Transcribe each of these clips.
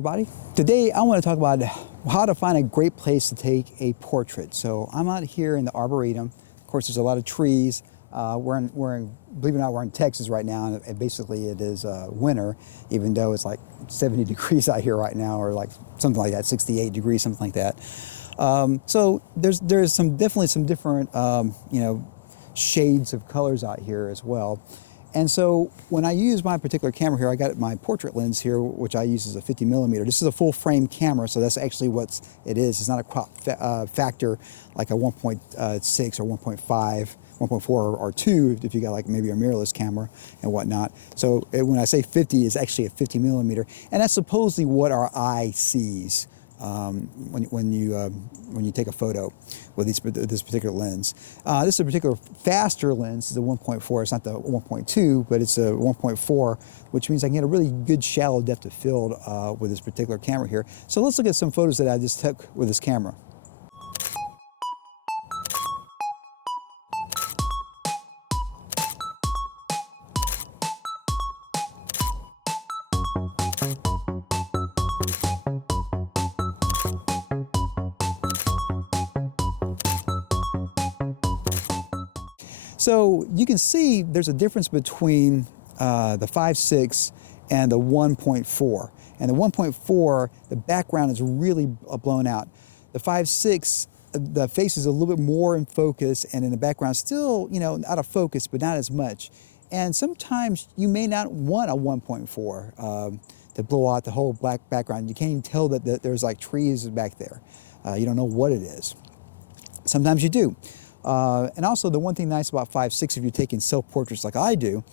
everybody. Today I want to talk about how to find a great place to take a portrait. So I'm out here in the Arboretum. Of course, there's a lot of trees. We're in, believe it or not, we're in Texas right now, and basically it is winter, even though it's like 70 degrees out here right now, or like something like that, 68 degrees, something like that. So there's definitely some different shades of colors out here as well. And so when I use my particular camera here, I got my portrait lens here, which I use as a 50mm. This is a full frame camera, so that's actually what it is. It's not a crop factor like a 1.6 or 1.5, 1.4 or 2 if you got like maybe a mirrorless camera and whatnot. So when I say 50, it's actually a 50mm, and that's supposedly what our eye sees when you take a photo with this particular lens. This is a particular faster lens. It's a 1.4. It's not the 1.2, but it's a 1.4, which means I can get a really good shallow depth of field with this particular camera here. So let's look at some photos that I just took with this camera. So you can see there's a difference between the 5.6 and the 1.4. And the 1.4, the background is really blown out. The 5.6, the face is a little bit more in focus, and in the background still, out of focus, but not as much. And sometimes you may not want a 1.4 to blow out the whole black background. You can't even tell that there's like trees back there. You don't know what it is. Sometimes you do. And also the one thing nice about 5.6, if you're taking self-portraits like I do,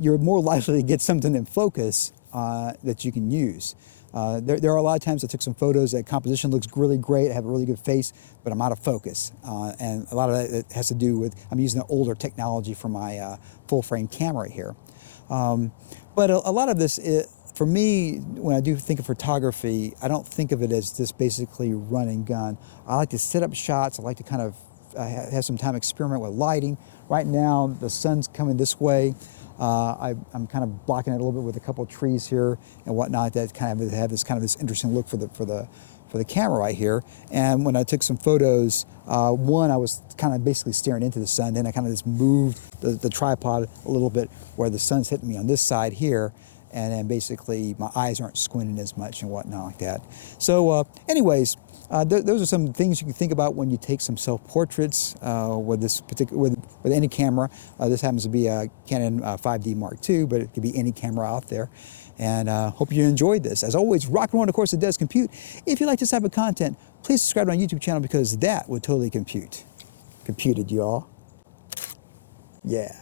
you're more likely to get something in focus that you can use. There are a lot of times I took some photos that composition looks really great, I have a really good face, but I'm out of focus. And a lot of that has to do with, I'm using the older technology for my full frame camera here. But a lot of this, for me, when I do think of photography, I don't think of it as just basically run and gun. I like to set up shots, I like to kind of have some time experiment with lighting. Right now the sun's coming this way. I'm kind of blocking it a little bit with a couple of trees here and whatnot that kind of have this interesting look for the camera right here. And when I took some photos, one, I was kind of basically staring into the sun, then I kind of just moved the tripod a little bit where the sun's hitting me on this side here, and then basically my eyes aren't squinting as much and whatnot like that. So anyways, those are some things you can think about when you take some self-portraits with this particular with any camera. This happens to be a Canon 5D Mark II, but it could be any camera out there. And hope you enjoyed this. As always, rock and roll, of course, it does compute. If you like this type of content, please subscribe to my YouTube channel because that would totally compute. Computed, y'all. Yeah.